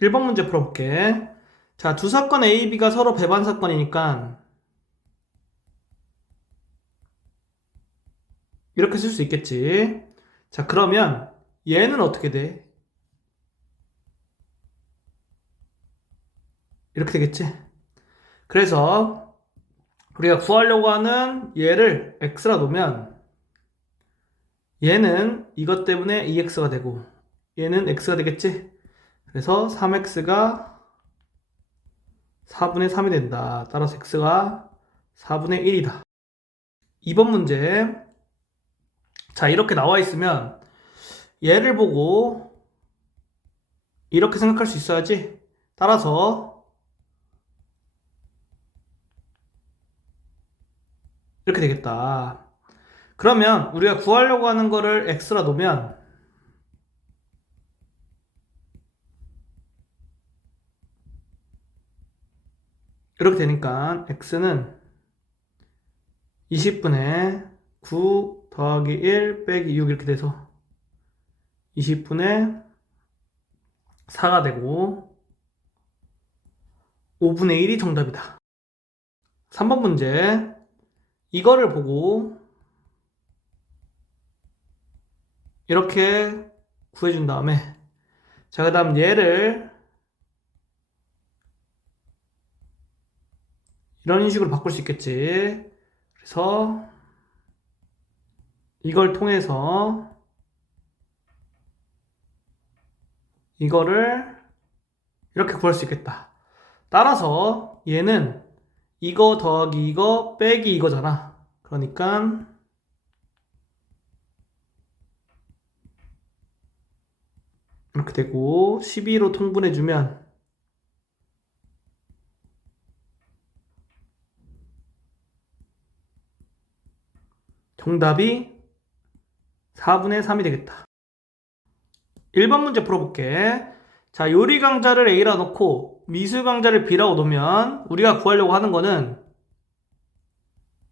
1번 문제 풀어볼게. 자, 두 사건 A, B가 서로 배반 사건이니까 이렇게 쓸 수 있겠지. 자, 그러면 얘는 어떻게 돼? 이렇게 되겠지. 그래서 우리가 구하려고 하는 얘를 x라 놓으면 얘는 이것 때문에 2x가 되고 얘는 x가 되겠지. 그래서 3x가 4분의 3이 된다. 따라서 x가 4분의 1이다. 2번 문제. 자, 이렇게 나와 있으면 얘를 보고 이렇게 생각할 수 있어야지. 따라서 이렇게 되겠다. 그러면 우리가 구하려고 하는 거를 x라 놓으면 이렇게 되니까 x는 20분의 9 더하기 1 빼기 6 이렇게 돼서 20분의 4가 되고 5분의 1이 정답이다. 3번 문제. 이거를 보고 이렇게 구해준 다음에 자, 그 다음 얘를 이런 식으로 바꿀 수 있겠지. 그래서 이걸 통해서 이거를 이렇게 구할 수 있겠다. 따라서 얘는 이거 더하기 이거 빼기 이거잖아. 그러니까 이렇게 되고 12로 통분해주면 정답이 4분의 3이 되겠다. 1번 문제 풀어볼게. 자, 요리 강좌를 A라 놓고 미술 강좌를 B라고 놓으면 우리가 구하려고 하는 거는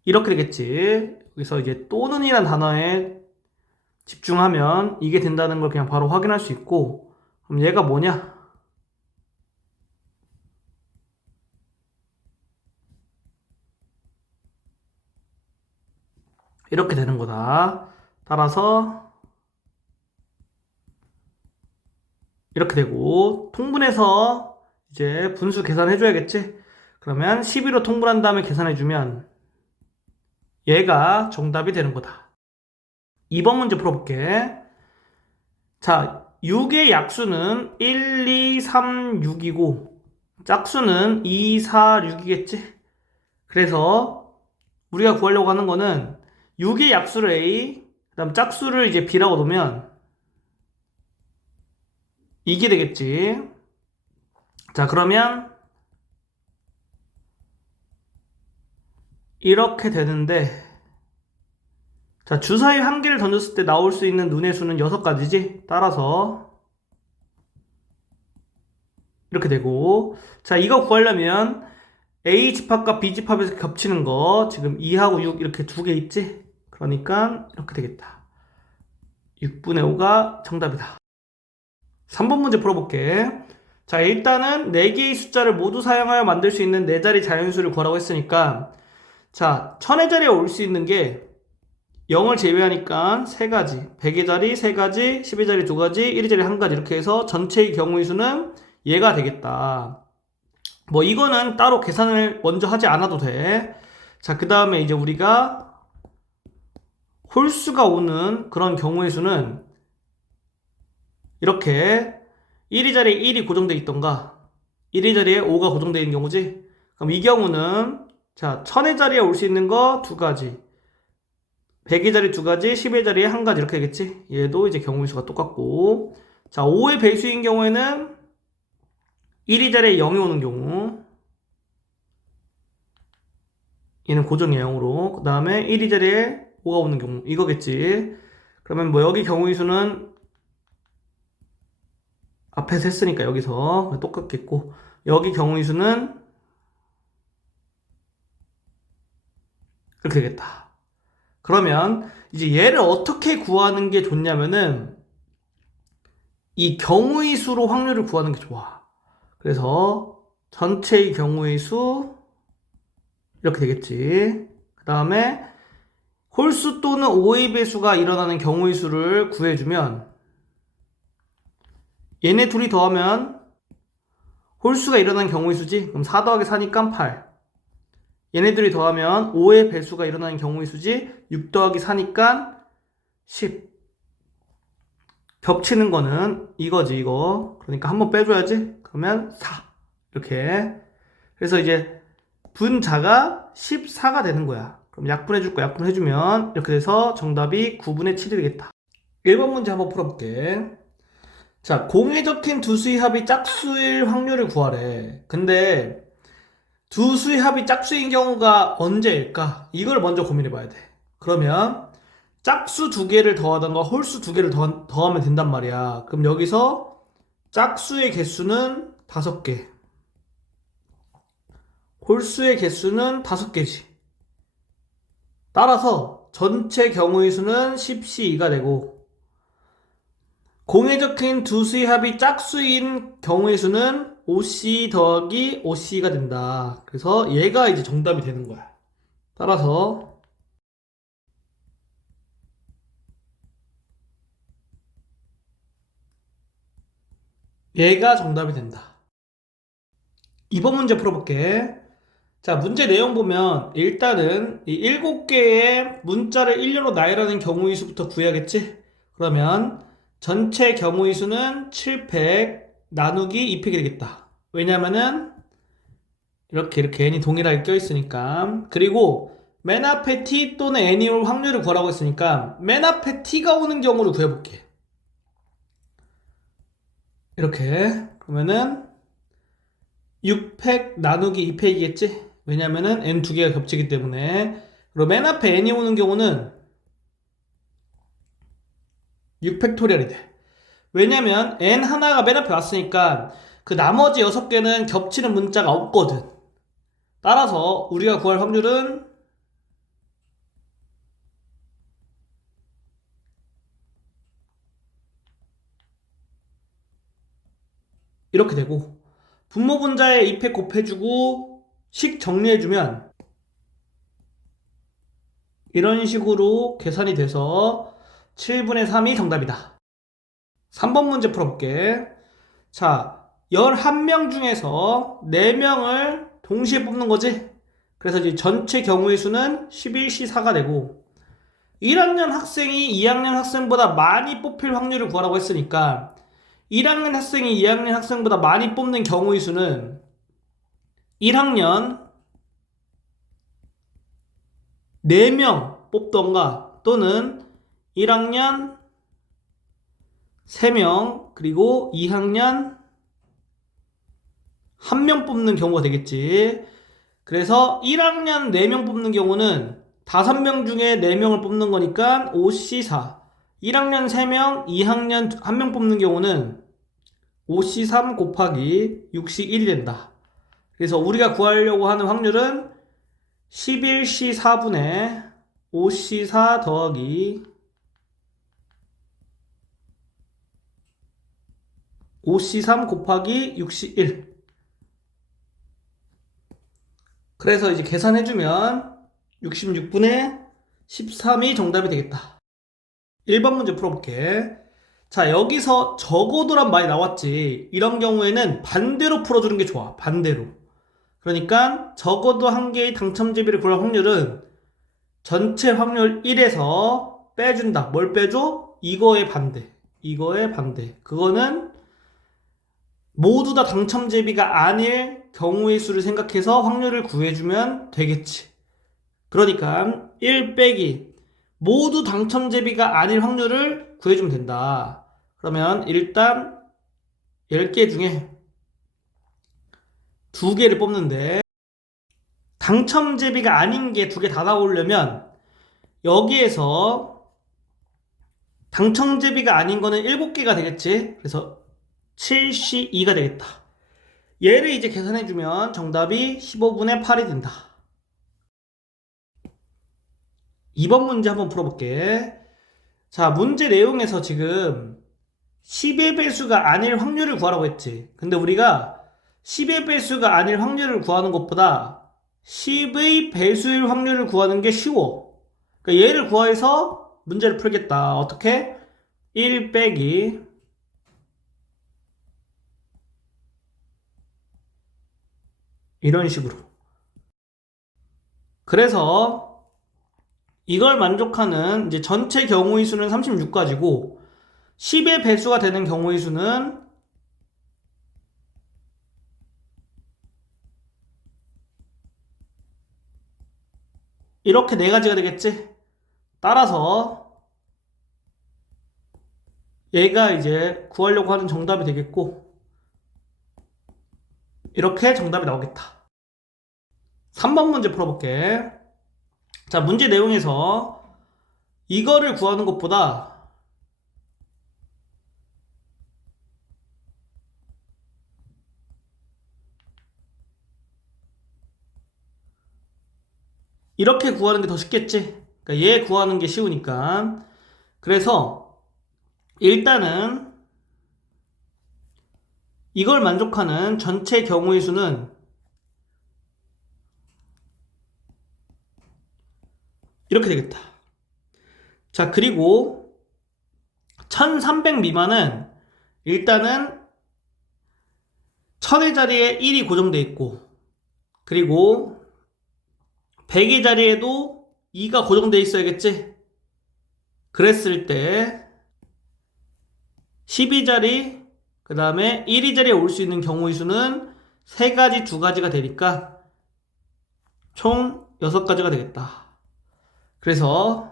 이렇게 되겠지. 여기서 이제 또는이라는 단어에 집중하면 이게 된다는 걸 그냥 바로 확인할 수 있고, 그럼 얘가 뭐냐? 이렇게 되는 거다. 따라서 이렇게 되고 통분해서 이제 분수 계산해 줘야겠지. 그러면 12로 통분한 다음에 계산해 주면 얘가 정답이 되는 거다. 2번 문제 풀어볼게. 자, 6의 약수는 1, 2, 3, 6이고 짝수는 2, 4, 6이겠지. 그래서 우리가 구하려고 하는 거는 6의 약수를 A, 그 다음 짝수를 이제 B라고 놓으면 이게 되겠지. 자, 그러면 이렇게 되는데, 자, 주사위 한 개를 던졌을 때 나올 수 있는 눈의 수는 6가지지. 따라서 이렇게 되고, 자, 이거 구하려면 A 집합과 B 집합에서 겹치는 거 지금 2하고 6 이렇게 두 개 있지. 그러니까 이렇게 되겠다. 6분의 5가 정답이다. 3번 문제 풀어볼게. 자, 일단은 4개의 숫자를 모두 사용하여 만들 수 있는 4자리 자연수를 구하라고 했으니까, 자, 1000의 자리에 올 수 있는 게 0을 제외하니까 3가지, 100의 자리 3가지, 10의 자리 2가지, 1의 자리 1가지 이렇게 해서 전체의 경우의 수는 얘가 되겠다. 뭐 이거는 따로 계산을 먼저 하지 않아도 돼. 자, 그 다음에 이제 우리가 홀수가 오는 그런 경우의 수는 이렇게 1의 자리에 1이 고정되어 있던가 1의 자리에 5가 고정되어 있는 경우지. 그럼 이 경우는 자, 1000의 자리에 올 수 있는 거 2가지, 100의 자리 2가지, 10의 자리에 1가지 이렇게 되겠지. 얘도 이제 경우의 수가 똑같고, 자, 5의 배수인 경우에는 1의 자리에 0이 오는 경우 얘는 고정이 0으로, 그 다음에 1의 자리에 5가 오는 경우 이거겠지. 그러면 뭐 여기 경우의 수는 앞에서 했으니까 여기서 똑같겠고, 여기 경우의 수는 이렇게 되겠다. 그러면 이제 얘를 어떻게 구하는 게 좋냐면은 이 경우의 수로 확률을 구하는 게 좋아. 그래서 전체의 경우의 수 이렇게 되겠지. 그 다음에 홀수 또는 5의 배수가 일어나는 경우의 수를 구해주면 얘네 둘이 더하면 홀수가 일어나는 경우의 수지. 그럼 4 더하기 4니까 8. 얘네들이 더하면 5의 배수가 일어나는 경우의 수지. 6 더하기 4니까 10. 겹치는 거는 이거지, 이거. 그러니까 한번 빼줘야지. 그러면 4. 이렇게. 그래서 이제 분자가 14가 되는 거야. 그럼 약분해줄 거야. 약분해주면 이렇게 돼서 정답이 9분의 7이 되겠다. 1번 문제 한번 풀어볼게. 자, 공에 적힌 두 수의 합이 짝수일 확률을 구하래. 근데 두 수의 합이 짝수인 경우가 언제일까? 이걸 먼저 고민해 봐야 돼. 그러면 짝수 두 개를 더하던가 홀수 두 개를 더하면 된단 말이야. 그럼 여기서 짝수의 개수는 5개, 홀수의 개수는 5개지. 따라서 전체 경우의 수는 10C2가 되고 공에 적힌 두 수의 합이 짝수인 경우의 수는 5C 더하기 5C가 된다. 그래서 얘가 이제 정답이 되는 거야. 따라서 얘가 정답이 된다. 2번 문제 풀어볼게. 자, 문제 내용 보면 일단은 이 7개의 문자를 일렬로 나열하는 경우의 수부터 구해야겠지? 그러면 전체 경우의 수는 700 나누기 2팩이 되겠다. 왜냐면은 이렇게 n이 동일하게 껴있으니까. 그리고 맨 앞에 t 또는 n이 올 확률을 구하라고 했으니까 맨 앞에 t가 오는 경우를 구해볼게. 이렇게. 그러면은 6팩 나누기 2팩이겠지? 왜냐면은 n 두 개가 겹치기 때문에. 그리고 맨 앞에 n이 오는 경우는 6팩토리얼이 돼. 왜냐면 n 하나가 맨 앞에 왔으니까 그 나머지 6개는 겹치는 문자가 없거든. 따라서 우리가 구할 확률은 이렇게 되고, 분모 분자에 2팩 곱해주고 식 정리해주면 이런 식으로 계산이 돼서 7분의 3이 정답이다. 3번 문제 풀어볼게. 자, 11명 중에서 4명을 동시에 뽑는 거지? 그래서 이제 전체 경우의 수는 11C4가 되고 1학년 학생이 2학년 학생보다 많이 뽑힐 확률을 구하라고 했으니까 1학년 학생이 2학년 학생보다 많이 뽑는 경우의 수는 1학년 4명 뽑던가 또는 1학년 3명 그리고 2학년 1명 뽑는 경우가 되겠지. 그래서 1학년 4명 뽑는 경우는 5명 중에 4명을 뽑는 거니까 5C4. 1학년 3명, 2학년 1명 뽑는 경우는 5C3 곱하기 6C1이 된다. 그래서 우리가 구하려고 하는 확률은 11C4분의 5C4 더하기 5C3 곱하기 6C1. 그래서 이제 계산해주면 66분의 13이 정답이 되겠다. 1번 문제 풀어볼게. 자, 여기서 적어도란 말이 나왔지. 이런 경우에는 반대로 풀어주는 게 좋아. 반대로. 그러니까 적어도 한 개의 당첨제비를 구할 확률은 전체 확률 1에서 빼준다. 뭘 빼줘? 이거의 반대. 이거의 반대. 그거는 모두 다 당첨제비가 아닐 경우의 수를 생각해서 확률을 구해주면 되겠지. 그러니까 1 빼기 모두 당첨제비가 아닐 확률을 구해주면 된다. 그러면 일단 10개 중에 2개를 뽑는데 당첨제비가 아닌 게 2개 다 나오려면 여기에서 당첨제비가 아닌 거는 7개가 되겠지. 그래서 7C2가 되겠다. 얘를 이제 계산해주면 정답이 15분의 8이 된다. 2번 문제 한번 풀어볼게. 자, 문제 내용에서 지금 10의 배수가 아닐 확률을 구하라고 했지. 근데 우리가 10의 배수가 아닐 확률을 구하는 것보다 10의 배수일 확률을 구하는 게 쉬워. 그러니까 얘를 구해서 문제를 풀겠다. 어떻게? 1 빼기 이런 식으로. 그래서 이걸 만족하는 이제 전체 경우의 수는 36가지고 10의 배수가 되는 경우의 수는 이렇게 4가지가 되겠지? 따라서 얘가 이제 구하려고 하는 정답이 되겠고 이렇게 정답이 나오겠다. 3번 문제 풀어볼게. 자, 문제 내용에서 이거를 구하는 것보다 이렇게 구하는 게 더 쉽겠지? 그러니까 얘 구하는 게 쉬우니까. 그래서 일단은 이걸 만족하는 전체 경우의 수는 이렇게 되겠다. 자, 그리고 1300 미만은 일단은 1000의 자리에 1이 고정돼 있고 그리고 100의 자리에도 2가 고정돼 있어야겠지? 그랬을 때 12자리 그 다음에 1위 자리에 올 수 있는 경우의 수는 3가지, 2가지가 되니까 총 6가지가 되겠다. 그래서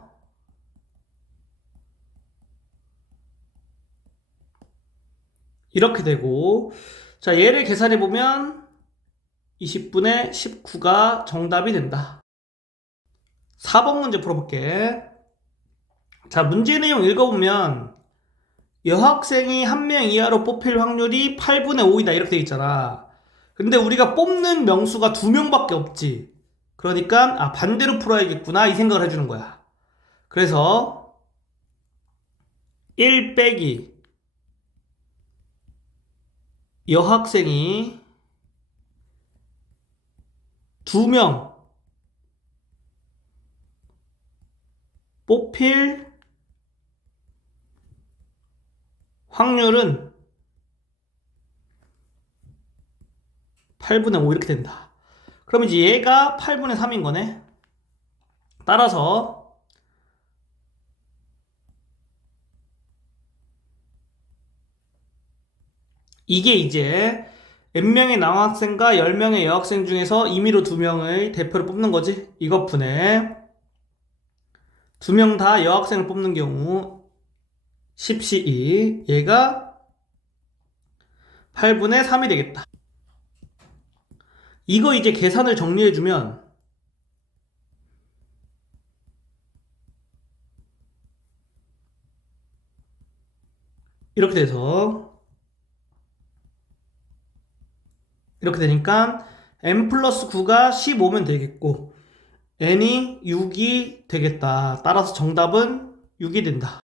이렇게 되고 자, 얘를 계산해 보면 20분의 19가 정답이 된다. 4번 문제 풀어볼게. 자, 문제 내용 읽어보면 여학생이 1명 이하로 뽑힐 확률이 8분의 5이다 이렇게 돼 있잖아. 근데 우리가 뽑는 명수가 2명밖에 없지. 그러니까 반대로 풀어야겠구나 이 생각을 해주는 거야. 그래서 1 빼기 여학생이 2명 뽑힐 확률은 8분의 5 이렇게 된다. 그럼 이제 얘가 8분의 3인 거네. 따라서 이게 이제 n명의 남학생과 10명의 여학생 중에서 임의로 2명의 대표를 뽑는 거지. 이것 분에 2명 다 여학생을 뽑는 경우 10C2 얘가 8분의 3이 되겠다. 이거 이제 계산을 정리해주면 이렇게 돼서 이렇게 되니까 n 플러스 9가 15면 되겠고 n이 6이 되겠다. 따라서 정답은 6이 된다.